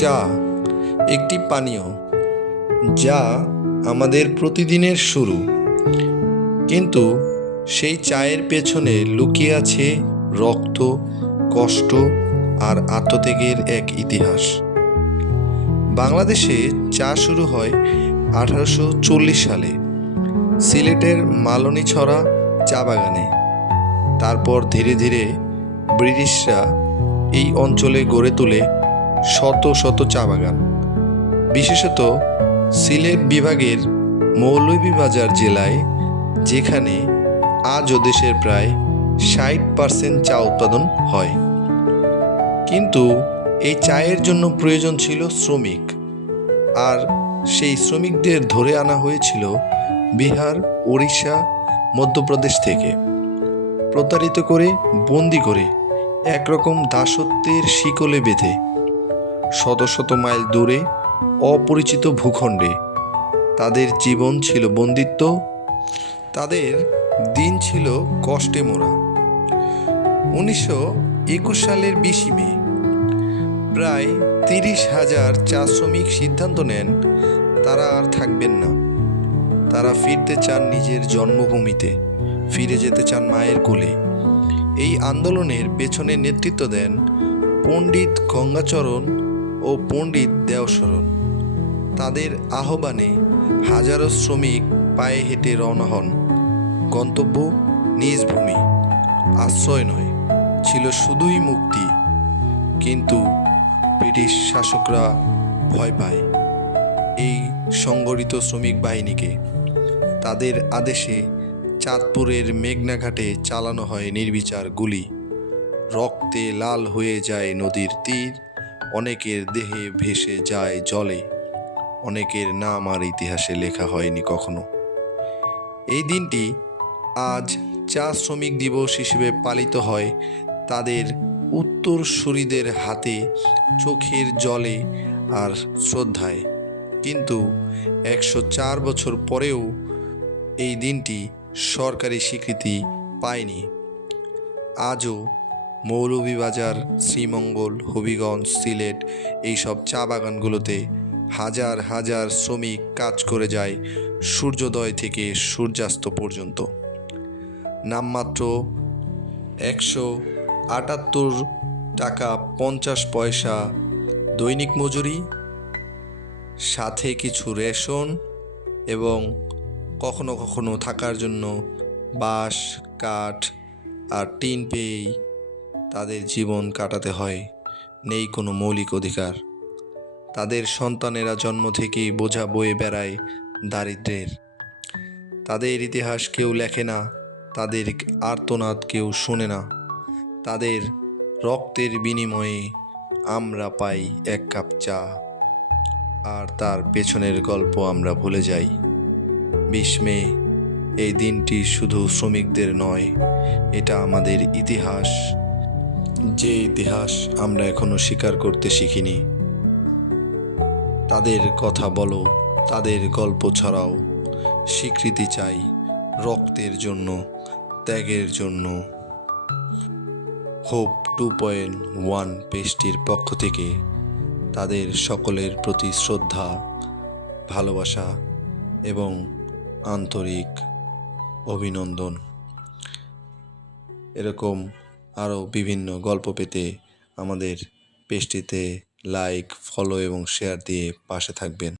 চা একটি পানীয় যা আমাদের প্রতিদিনের শুরু, কিন্তু সেই চায়ের পেছনে লুকিয়ে আছে রক্ত, কষ্ট আর আত্মত্যাগের এক ইতিহাস। বাংলাদেশে চা শুরু হয় 1840 সালে সিলেটের মালনীছড়া চা বাগানে। তারপর ধীরে ধীরে ব্রিটিশরা এই অঞ্চলে গড়ে তোলে শত শত চা বাগান, বিশেষত সিলেট বিভাগের মৌলভীবাজার জেলায়, যেখানে আজও দেশের প্রায় 60% চা উৎপাদন হয়। কিন্তু এই চায়ের জন্য প্রয়োজন ছিল শ্রমিক, আর সেই শ্রমিকদের ধরে আনা হয়েছিল বিহার, ওড়িশা, মধ্যপ্রদেশ থেকে, প্রতারিত করে, বন্দি করে, একরকম দাসত্বের শিকলে বেঁধে, শত শত মাইল দূরে অপরিচিত ভূখণ্ডে। তাদের জীবন ছিল বন্দিত্ব, তাদের দিন ছিল কষ্টে মোড়া। 1921 সালের 20 মে প্রায় 30,000 চা শ্রমিক সিদ্ধান্ত নেন তারা আর থাকবেন না। তারা ফিরতে চান নিজের জন্মভূমিতে, ফিরে যেতে চান মায়ের কোলে। এই আন্দোলনের পেছনে নেতৃত্ব দেন পণ্ডিত গঙ্গাচরণ ও পণ্ডিত দেওশরণ। তাদের আহ্বানে হাজারো শ্রমিক পায়ে হেঁটে রওনা হন। গন্তব্য নিজ ভূমি, আশ্রয় নয়, ছিল শুধুই মুক্তি। কিন্তু ব্রিটিশ শাসকরা ভয় পায় এই সংগঠিত শ্রমিক বাহিনীকে। তাদের আদেশে চাঁদপুরের মেঘনাঘাটে চালানো হয় নির্বিচার গুলি। রক্তে লাল হয়ে যায় নদীর তীর, অনেকের দেহে ভেসে যায় জলে, অনেকের নাম আর ইতিহাসে লেখা হয়নি কখনো। এই দিনটি আজ চা শ্রমিক দিবস হিসেবে পালিত হয় তাদের উত্তরসূরিদের হাতে, চোখের জলে আর শ্রদ্ধায়। কিন্তু 104 বছর পরেও এই দিনটি সরকারি স্বীকৃতি পায়নি। আজও মৌলভীবাজার, শ্রীমঙ্গল, হবিগঞ্জ, সিলেট এইসব চা বাগানগুলোতে হাজার হাজার শ্রমিক কাজ করে যায় সূর্যোদয় থেকে সূর্যাস্ত পর্যন্ত। নামমাত্র 178 টাকা 50 পয়সা দৈনিক মজুরি, সাথে কিছু রেশন এবং কখনো কখনো থাকার জন্য বাঁশ, কাঠ আর টিন পেয়েই তাদের জীবন কাটাতে হয়। নেই কোনো মৌলিক অধিকার। তাদের সন্তানেরা জন্ম থেকেই বোঝা বয়ে বেড়ায় দারিদ্র্যের। তাদের ইতিহাস কেউ লেখে না, তাদের আর্তনাদ কেউ শোনে না। তাদের রক্তের বিনিময়ে আমরা পাই এক কাপ চা, আর তার পেছনের গল্প আমরা ভুলে যাই। 20 মে এই দিনটি শুধু শ্রমিকদের নয়, এটা আমাদের ইতিহাস, যে ইতিহাস আমরা এখনো স্বীকার করতে শিখিনি। তাদের কথা বলো, তাদের গল্প ছড়াও, স্বীকৃতি চাই রক্তের জন্য, ত্যাগের জন্য। হোপ 2.1 পেজটির পক্ষ থেকে তাদের সকলের প্রতি শ্রদ্ধা, ভালোবাসা এবং আন্তরিক অভিনন্দন। এরকম আরও বিভিন্ন গল্প পেতে আমাদের পেজটিতে লাইক, ফলো এবং শেয়ার দিয়ে পাশে থাকবেন।